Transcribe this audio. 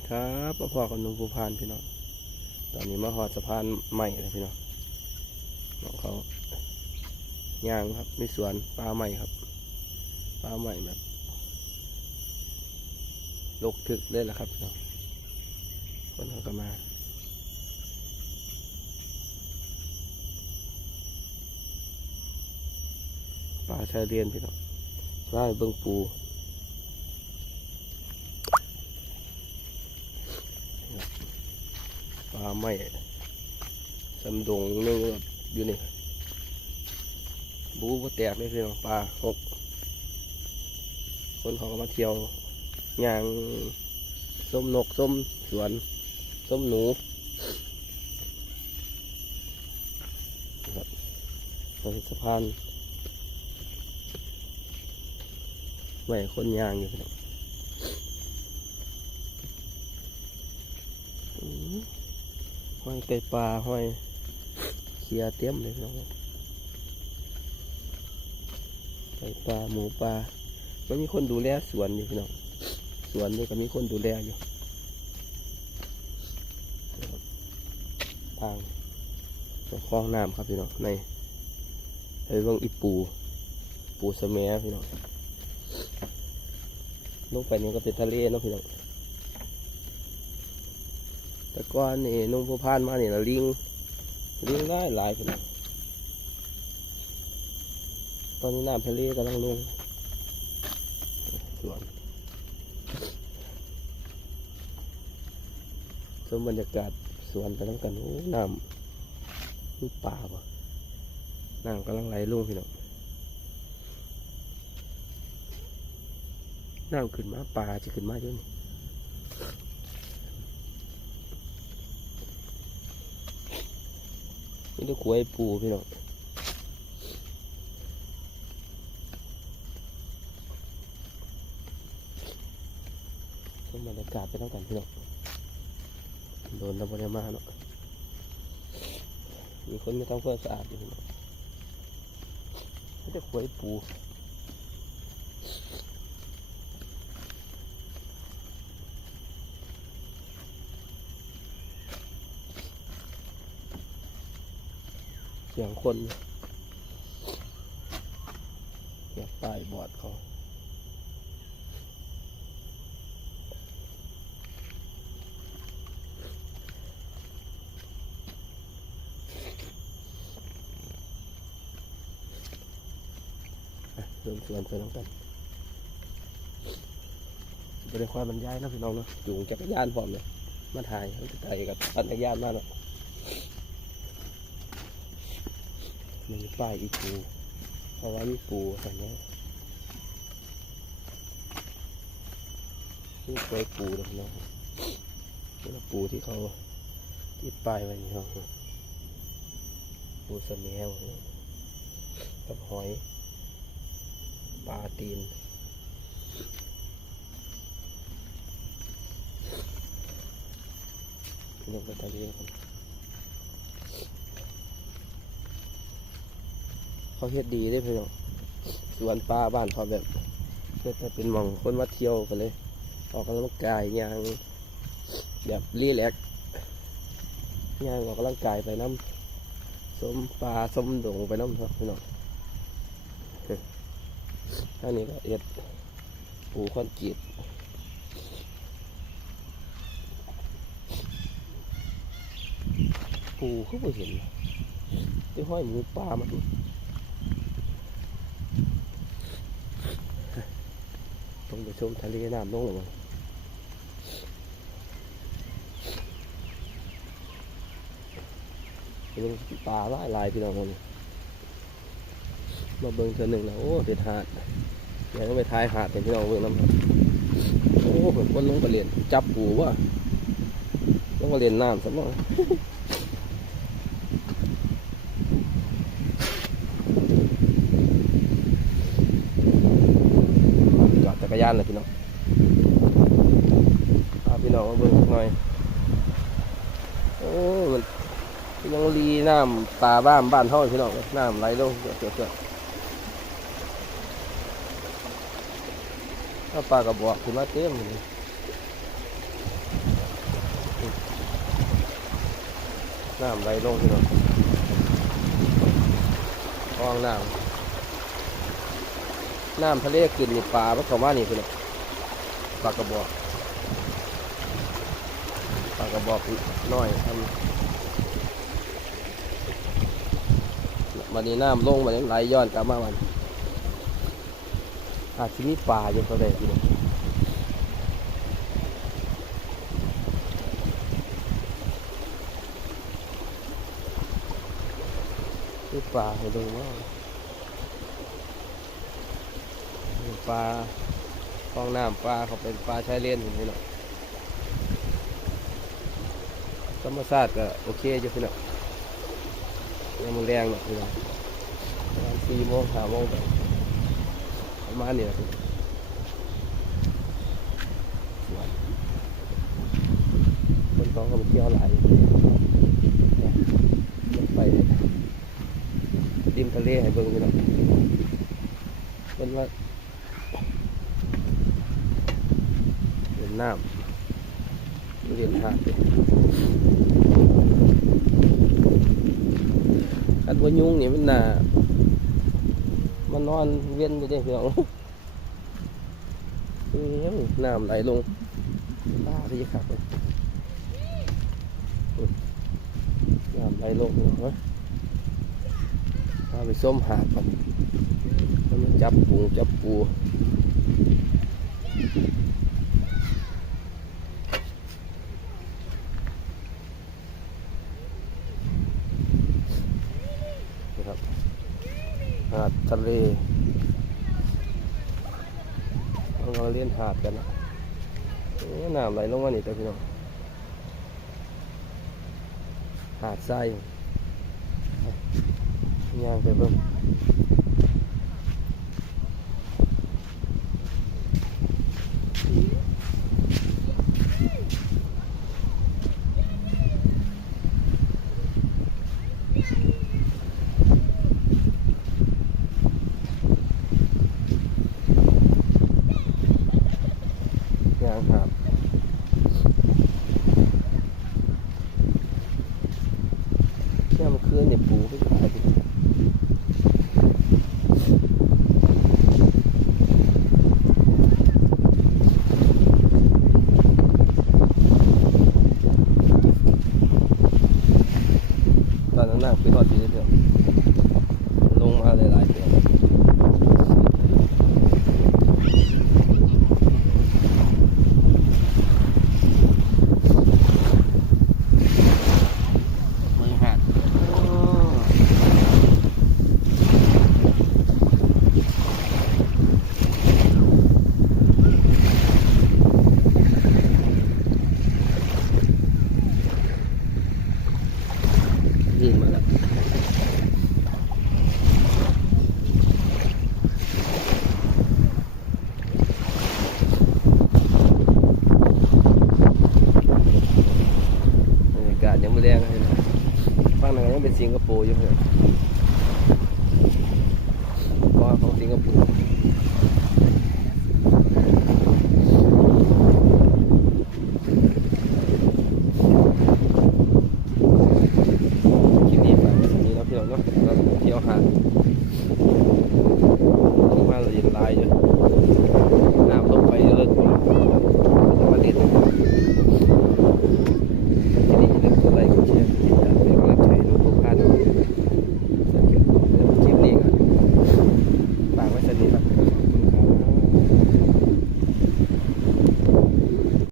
ดีครับมาพ่อกับนุ่มภูพานพี่น้อง ตอนนี้มาหอดสะพานใหม่เลยพี่น้องน้องเขาย่างครับมีสวนปลาใหม่ครับปลาใหม่แบบลกถึกเลยละครับพี่น้องคนเขาก็มาปลาชายเรียนพี่น้องไล่เบิ้งปู ปลาไม่สำดงนึ่งอยู่นี่ บูว่าแตกเลยพี่น้องปลาหก คนเขาก็มาเที่ยวย่างส้มนกส้มสวนส้มหนูครับสะพานไม่คนย่างอยู่พี่น้องอื้อ ห้อยไก่ปลาห้อยเขียเต็มเลยน้องไก่ปลาหมูปลามันมีคนดูแลสวนอยู่พี่น้องสวนนี่ก็มีคนดูแลอยู่ทางคลองน้ำครับพี่น้องในไอ้เรื่องอีปู ปูสะแมพี่น้องลงไปนี่ก็เป็นทะเลเนาะพี่น้อง แต่ก่อนนี่นุ่งผู้พานมาเนี่ยลิงลิงได้หลายคนตอนนี้น้ำทะเลกำลังลงสวนชมบรรยากาศสวนไปน้ำกันโอ้น้ำมีป่าปะน้ำกำลังไหลลงพี่น้องน้ำขึ้นมาป่าจะขึ้นมาเยอะนี่ ต้ขวยปูพี่น้องชมบรรยากาศไปแล้วกันพี่น้องโดนน้ำบริมาเนาะมีคนไม่ทำความสะอาดอยู่พี่น้องนี่ต้ขวยปู สียงคนเสียงป้ายบอดเขาเริ่มชวนไปน้องกันบริความมันย้ายนะพี่น้องเนาะจูงจักรยานพร้อมเลยมาถ่ายให้ไกลกับปั่นจักรยานมาเนาะ มีป้ายอีปูเพราะว่ามีปูแบบนี้นี่เคยปูนะพี่น้องนี่ปูที่เขาติดป้ายไว้นี่ครับปูสแมวกับหอยปลาตีนพี่น้องไปตาเลียงครับ เขาเฮ็ดดีได้อพี่น้องสวนปลาบ้านเขาแบบเฮ็ดให้เป็นหมองคนมาเที่ยวกันเลย ออกกำลังกายยางแบบรีแลกยางออกกำลังกายไปน้ำสมปลาสมดงไปน้ำครับพี่น้องเฮ้ยท่างนี้ก็เอ็ดปูคอนกรีตปูเขาไม่เห็นที่ห้อยหมูปลามัน ไปชมทะเลน้ำลงหรือเปล่าเป็นปลาหลายลายพี่น้องคนมาเบิ่งเธอหนึ่งแล้วโอ้เด็ดหาดเดี๋ยวต้องไปทายหาดเป็นพี่น้องเบิ่งน้ำโอ้ผมคนลงไปเรียนจับปูว่ะลงมาเรียนน้ำสักหน่อย ยานเลยพี่น้องพาพี่น้องมาเบิ่งหน่อย โอ้มันยังรีน้ำตาบ้านบ้านห้อยพี่น้องน้ำไหลลงเกือบเกือบถ้าปลากระบอกขึ้นมาเต็มเลยน้ำไหลลงพี่น้องห้องน้ำ น้ำทะเลขึ้นนี่ปลามันเข้ามานี่พี่น้อปลากระบอกปลากระบอกน้อยทำวันนี้น้ำลงมันยังไหลย้อนกลับมามันอาจจะมีปลาอยู่ตัวใดพี่น้องมีปลาให้ดูว่า ปลาคลองน้ำปลาเขาเป็นปลาชายเลนเห็นไหมเนาะธรรมชาติก็โอเคอยู่พี่เนาะยังมันแรงเนาะพี่เนาะประมาณสี่โมงห้าโมงไปประมาณนี้แหละพี่คนท้องก็ไปเที่ยวหลายไปริมทะเลให้เบิ่งพี่เนาะเป็นว่า เล่ น้ำเล่นหาดเลยคันว่ายุงนี่มันน่ามันนอนเวียนอยู่เด้พี่องเอ้ยน้ำไหลลงตาที่ขับเลยน้ำไหลลงพี่น้อพาไปส้มหาดก่อนมันมาจับปูจับปู นะครับ หาดทะเลเราเล่นหาดกันนะน้ำไหลลงมานี่ตัวพี่น้องหาดทรายย่างไปเบิ่งย่างหาดแค่มันคืนเนี่ยปูไม่ตายดิตอนนั้นนั่งไปทอดจีนเดียวลงมาหลายๆเดือนมือหัดยิงมาแล้ว บรรยากาศยังไม่แรงเลยนะฝั่งนั้นยังเป็น สิงคโปร์อยู่เลยก็